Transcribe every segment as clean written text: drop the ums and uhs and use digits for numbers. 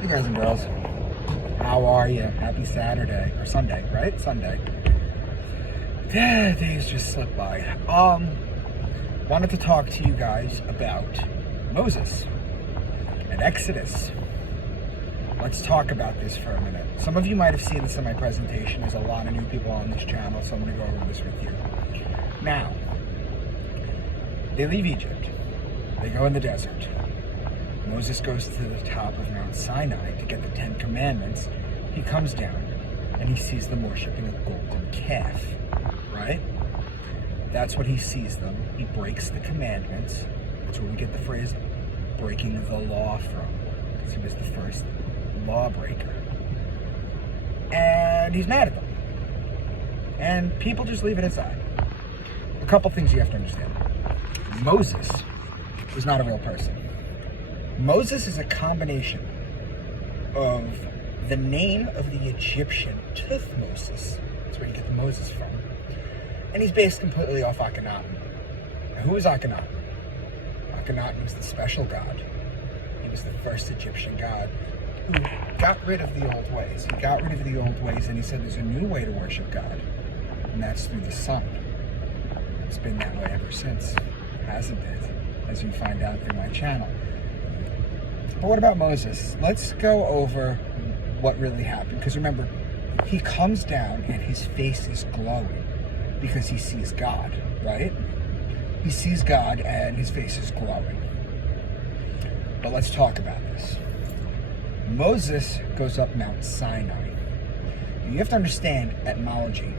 Hey guys and girls, how are you? Happy Saturday, or Sunday, right? Sunday. Yeah, days just slipped by. Wanted to talk to you guys about Moses and Exodus. Let's talk about this for a minute. Some of you might have seen this in my presentation. There's a lot of new people on this channel, so I'm going to go over this with you. Now, they leave Egypt. They go in the desert. Moses goes to the top of Mount Sinai to get the 10 Commandments. He comes down and he sees them worshiping a golden calf, right? That's what he sees them. He breaks the commandments. That's where we get the phrase breaking the law from, because he was the first lawbreaker. And he's mad at them. And people just leave it aside. A couple things you have to understand. Moses was not a real person. Moses is a combination of the name of the Egyptian Tuthmosis. That's where you get the Moses from. And he's based completely off Akhenaten. Now, who is Akhenaten? Akhenaten was the special god. He was the first Egyptian god who got rid of the old ways. He got rid of the old ways and he said there's a new way to worship God. And that's through the sun. It's been that way ever since, hasn't it? As you find out through my channel. But what about Moses? Let's go over what really happened. Because remember, he comes down and his face is glowing because he sees God, right? He sees God and his face is glowing. But let's talk about this. Moses goes up Mount Sinai. You have to understand etymology.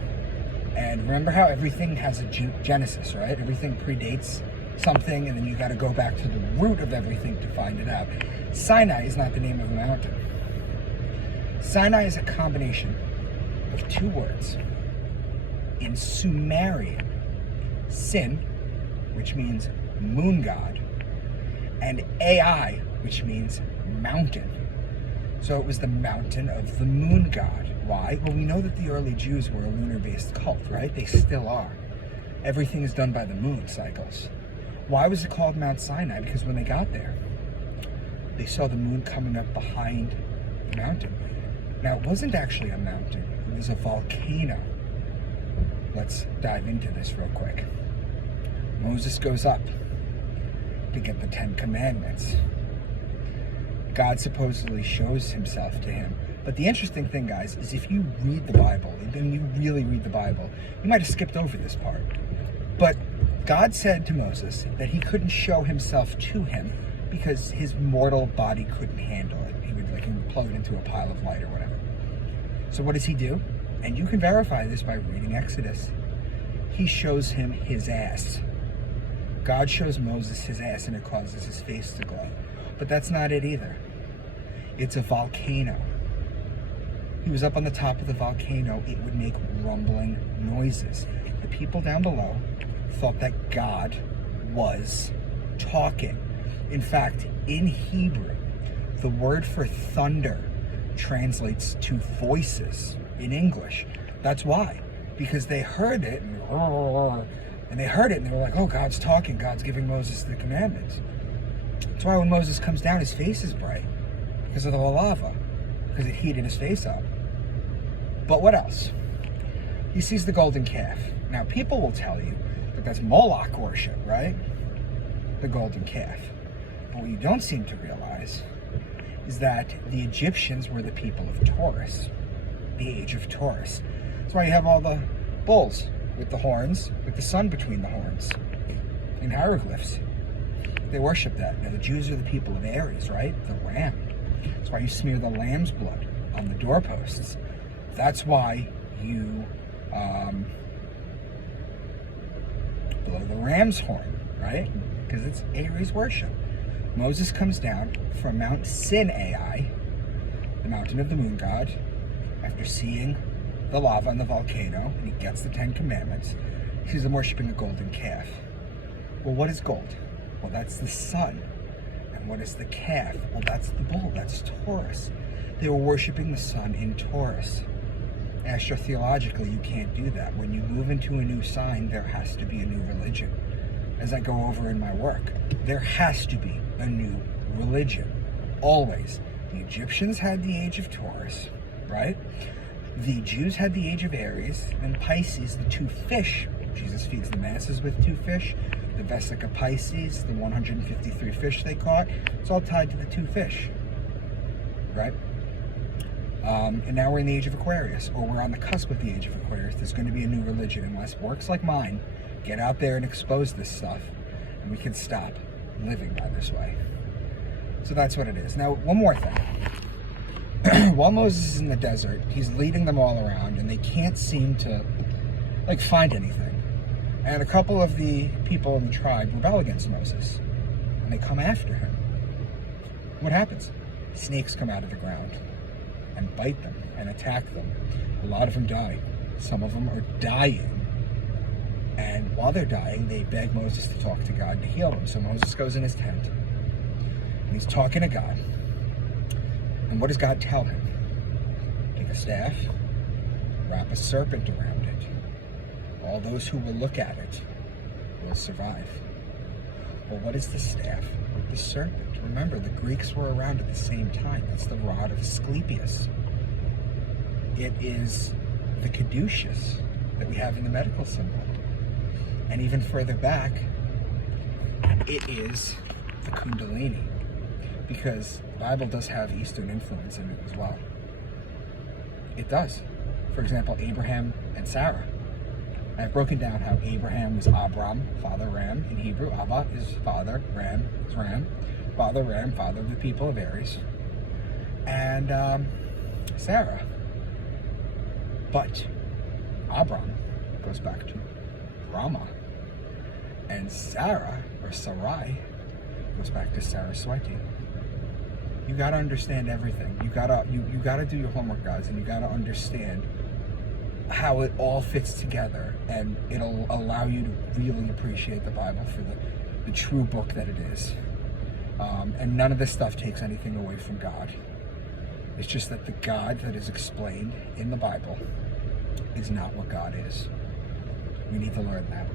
And remember how everything has a genesis, right? Everything predates something, and then you got to go back to the root of everything to find it out. Sinai is not the name of a mountain. Sinai is a combination of two words. In Sumerian, Sin, which means moon god, and Ai, which means mountain. So it was the mountain of the moon god. Why? Well, we know that the early Jews were a lunar-based cult, right? They still are. Everything is done by the moon cycles. Why was it called Mount Sinai? Because when they got there, they saw the moon coming up behind the mountain. Now, it wasn't actually a mountain. It was a volcano. Let's dive into this real quick. Moses goes up to get the 10 Commandments. God supposedly shows himself to him. But the interesting thing, guys, is if you read the Bible, and you really read the Bible, you might have skipped over this part. But God said to Moses that he couldn't show himself to him because his mortal body couldn't handle it. He would like implode into a pile of light or whatever. So what does he do? And you can verify this by reading Exodus. He shows him his ass. God shows Moses his ass and it causes his face to glow. But that's not it either. It's a volcano. He was up on the top of the volcano. It would make rumbling noises. The people down below thought that God was talking. In fact, in Hebrew, the word for thunder translates to voices in English. That's why. Because they heard it, and they were like, oh, God's talking. God's giving Moses the commandments. That's why when Moses comes down, his face is bright. Because of the lava. Because it heated his face up. But what else? He sees the golden calf. Now, people will tell you that that's Moloch worship, right? The golden calf. But what you don't seem to realize is that the Egyptians were the people of Taurus, the age of Taurus. That's why you have all the bulls with the horns, with the sun between the horns, in hieroglyphs. They worship that. Now, the Jews are the people of Aries, right? The ram. That's why you smear the lamb's blood on the doorposts. That's why you blow the ram's horn, right? Because it's Aries worship. Moses comes down from Mount Sinai, the mountain of the moon god, after seeing the lava and the volcano, and he gets the 10 Commandments. He sees them worshiping a golden calf. Well, what is gold? Well, that's the sun. And what is the calf? Well, that's the bull. That's Taurus. They were worshiping the sun in Taurus. Astrotheologically, you can't do that. When you move into a new sign, there has to be a new religion. As I go over in my work, there has to be a new religion. Always. The Egyptians had the age of Taurus, right? The Jews had the age of Aries, and Pisces, the two fish. Jesus feeds the masses with two fish. The Vesica Pisces, the 153 fish they caught, it's all tied to the two fish, right? And now we're in the age of Aquarius, or we're on the cusp of the age of Aquarius. There's going to be a new religion, unless works like mine get out there and expose this stuff, and we can stop living by this way. So that's what it is. Now, one more thing. While Moses is in the desert, he's leading them all around, and they can't seem to find anything. And a couple of the people in the tribe rebel against Moses, and they come after him. What happens? Snakes come out of the ground and bite them and attack them. A lot of them die. Some of them are dying. And while they're dying, they beg Moses to talk to God to heal them. So Moses goes in his tent, and he's talking to God. And what does God tell him? Take a staff, wrap a serpent around it. All those who will look at it will survive. Well, what is the staff? The serpent. Remember, the Greeks were around at the same time. That's the rod of Asclepius. It is the caduceus that we have in the medical symbol. And even further back, it is the Kundalini, because the Bible does have Eastern influence in it as well. It does. For example, Abraham and Sarah. I've broken down how Abraham was Abram, father Ram in Hebrew. Abba is father, Ram is Ram. Father Ram, father of the people of Aries. And Sarah. But Abram goes back to Rama. And Sarah, or Sarai, goes back to Saraswati. You gotta understand everything. You gotta do your homework, guys, and you gotta understand how it all fits together, and it'll allow you to really appreciate the Bible for the true book that it is. And none of this stuff takes anything away from God. It's just that the God that is explained in the Bible is not what God is. We need to learn that.